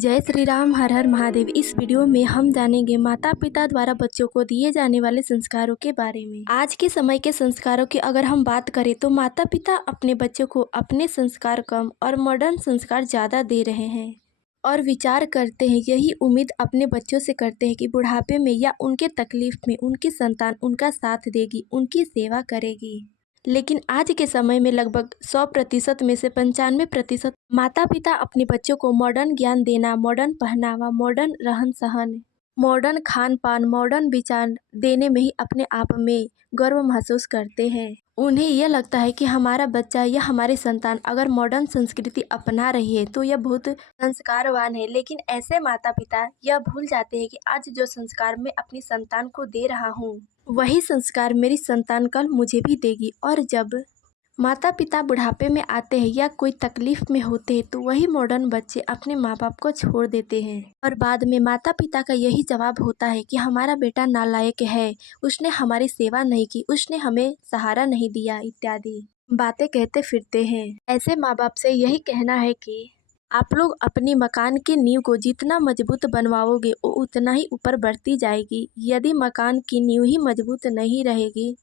जय श्री राम, हर हर महादेव। इस वीडियो में हम जानेंगे माता पिता द्वारा बच्चों को दिए जाने वाले संस्कारों के बारे में। आज के समय के संस्कारों की अगर हम बात करें तो माता पिता अपने बच्चों को अपने संस्कार कम और मॉडर्न संस्कार ज़्यादा दे रहे हैं और विचार करते हैं, यही उम्मीद अपने बच्चों से करते हैं कि बुढ़ापे में या उनके तकलीफ में उनकी संतान उनका साथ देगी, उनकी सेवा करेगी। लेकिन आज के समय में लगभग 100% में से 95% माता पिता अपने बच्चों को मॉडर्न ज्ञान देना, मॉडर्न पहनावा, मॉडर्न रहन सहन, मॉडर्न खान पान, मॉडर्न विचार देने में ही अपने आप में गर्व महसूस करते हैं। उन्हें यह लगता है कि हमारा बच्चा या हमारी संतान अगर मॉडर्न संस्कृति अपना रही है तो यह बहुत संस्कारवान है। लेकिन ऐसे माता पिता यह भूल जाते हैं कि आज जो संस्कार मैं अपनी संतान को दे रहा हूँ वही संस्कार मेरी संतान कल मुझे भी देगी। और जब माता पिता बुढ़ापे में आते हैं या कोई तकलीफ में होते हैं तो वही मॉडर्न बच्चे अपने माँ बाप को छोड़ देते हैं और बाद में माता पिता का यही जवाब होता है कि हमारा बेटा नालायक है, उसने हमारी सेवा नहीं की, उसने हमें सहारा नहीं दिया, इत्यादि बातें कहते फिरते हैं। ऐसे माँ बाप से यही कहना है कि आप लोग अपनी मकान की नींव को जितना मजबूत बनवाओगे वो उतना ही ऊपर बढ़ती जाएगी। यदि मकान की नींव ही मजबूत नहीं रहेगी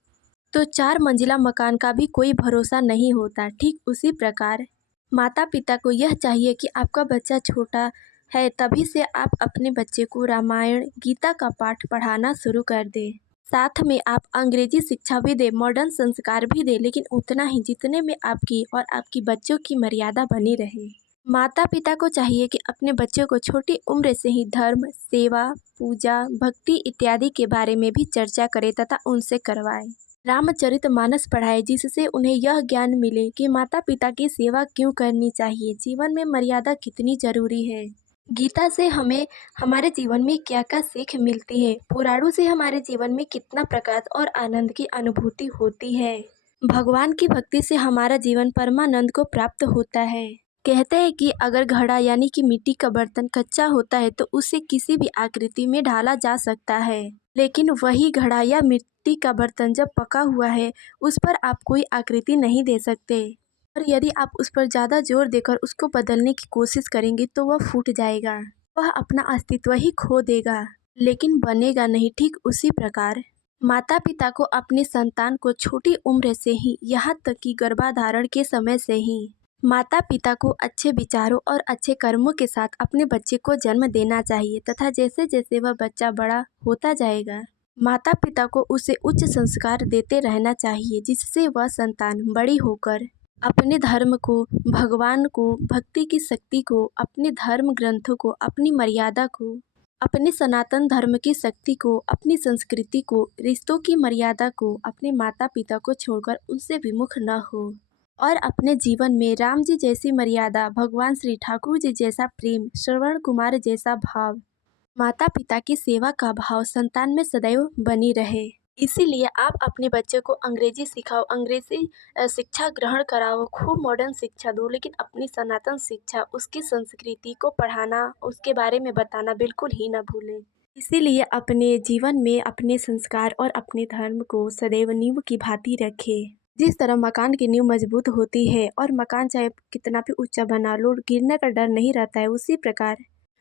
तो 4 मंजिला मकान का भी कोई भरोसा नहीं होता। ठीक उसी प्रकार माता पिता को यह चाहिए कि आपका बच्चा छोटा है तभी से आप अपने बच्चे को रामायण गीता का पाठ पढ़ाना शुरू कर दें। साथ में आप अंग्रेजी शिक्षा भी दें, मॉडर्न संस्कार भी दें, लेकिन उतना ही जितने में आपकी और आपकी बच्चों की मर्यादा बनी रहे। माता पिता को चाहिए कि अपने बच्चों को छोटी उम्र से ही धर्म, सेवा, पूजा, भक्ति इत्यादि के बारे में भी चर्चा करें तथा उनसे करवाएं। रामचरितमानस पढ़ाएं जिससे उन्हें यह ज्ञान मिले कि माता पिता की सेवा क्यों करनी चाहिए, जीवन में मर्यादा कितनी जरूरी है। गीता से हमें हमारे जीवन में क्या क्या सीख मिलती है, पुराणों से हमारे जीवन में कितना प्रकाश और आनंद की अनुभूति होती है। भगवान की भक्ति से हमारा जीवन परमानंद को प्राप्त होता है। कहते हैं कि अगर घड़ा यानी कि मिट्टी का बर्तन कच्चा होता है तो उसे किसी भी आकृति में ढाला जा सकता है, लेकिन वही घड़ा या मिट्टी का बर्तन जब पका हुआ है उस पर आप कोई आकृति नहीं दे सकते। और यदि आप उस पर ज़्यादा जोर देकर उसको बदलने की कोशिश करेंगे तो वह फूट जाएगा, वह अपना अस्तित्व ही खो देगा, लेकिन बनेगा नहीं। ठीक उसी प्रकार माता पिता को अपनी संतान को छोटी उम्र से ही, यहाँ तक कि गर्भाधारण के समय से ही माता पिता को अच्छे विचारों और अच्छे कर्मों के साथ अपने बच्चे को जन्म देना चाहिए तथा जैसे जैसे वह बच्चा बड़ा होता जाएगा माता पिता को उसे उच्च संस्कार देते रहना चाहिए, जिससे वह संतान बड़ी होकर अपने धर्म को, भगवान को, भक्ति की शक्ति को, अपने धर्म ग्रंथों को, अपनी मर्यादा को, अपने सनातन धर्म की शक्ति को, अपनी संस्कृति को, रिश्तों की मर्यादा को, अपने माता पिता को छोड़कर उनसे विमुख न हो और अपने जीवन में राम जी जैसी मर्यादा, भगवान श्री ठाकुर जी जैसा प्रेम, श्रवण कुमार जैसा भाव, माता पिता की सेवा का भाव संतान में सदैव बनी रहे। इसीलिए आप अपने बच्चे को अंग्रेजी सिखाओ, अंग्रेजी शिक्षा ग्रहण कराओ, खूब मॉडर्न शिक्षा दो, लेकिन अपनी सनातन शिक्षा, उसकी संस्कृति को पढ़ाना, उसके बारे में बताना बिल्कुल ही न भूलें। इसीलिए अपने जीवन में अपने संस्कार और अपने धर्म को सदैव नींव की भांति रखें। जिस तरह मकान की नींव मजबूत होती है और मकान चाहे कितना भी ऊंचा बना लो, गिरने का डर नहीं रहता है, उसी प्रकार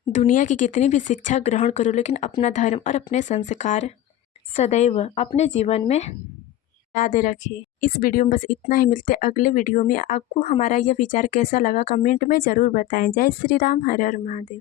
दुनिया की कितनी भी शिक्षा ग्रहण करो लेकिन अपना धर्म और अपने संस्कार सदैव अपने जीवन में याद रखें। इस वीडियो में बस इतना ही। मिलते अगले वीडियो में। आपको हमारा यह विचार कैसा लगा कमेंट में ज़रूर बताएं। जय श्री राम, हर हर महादेव।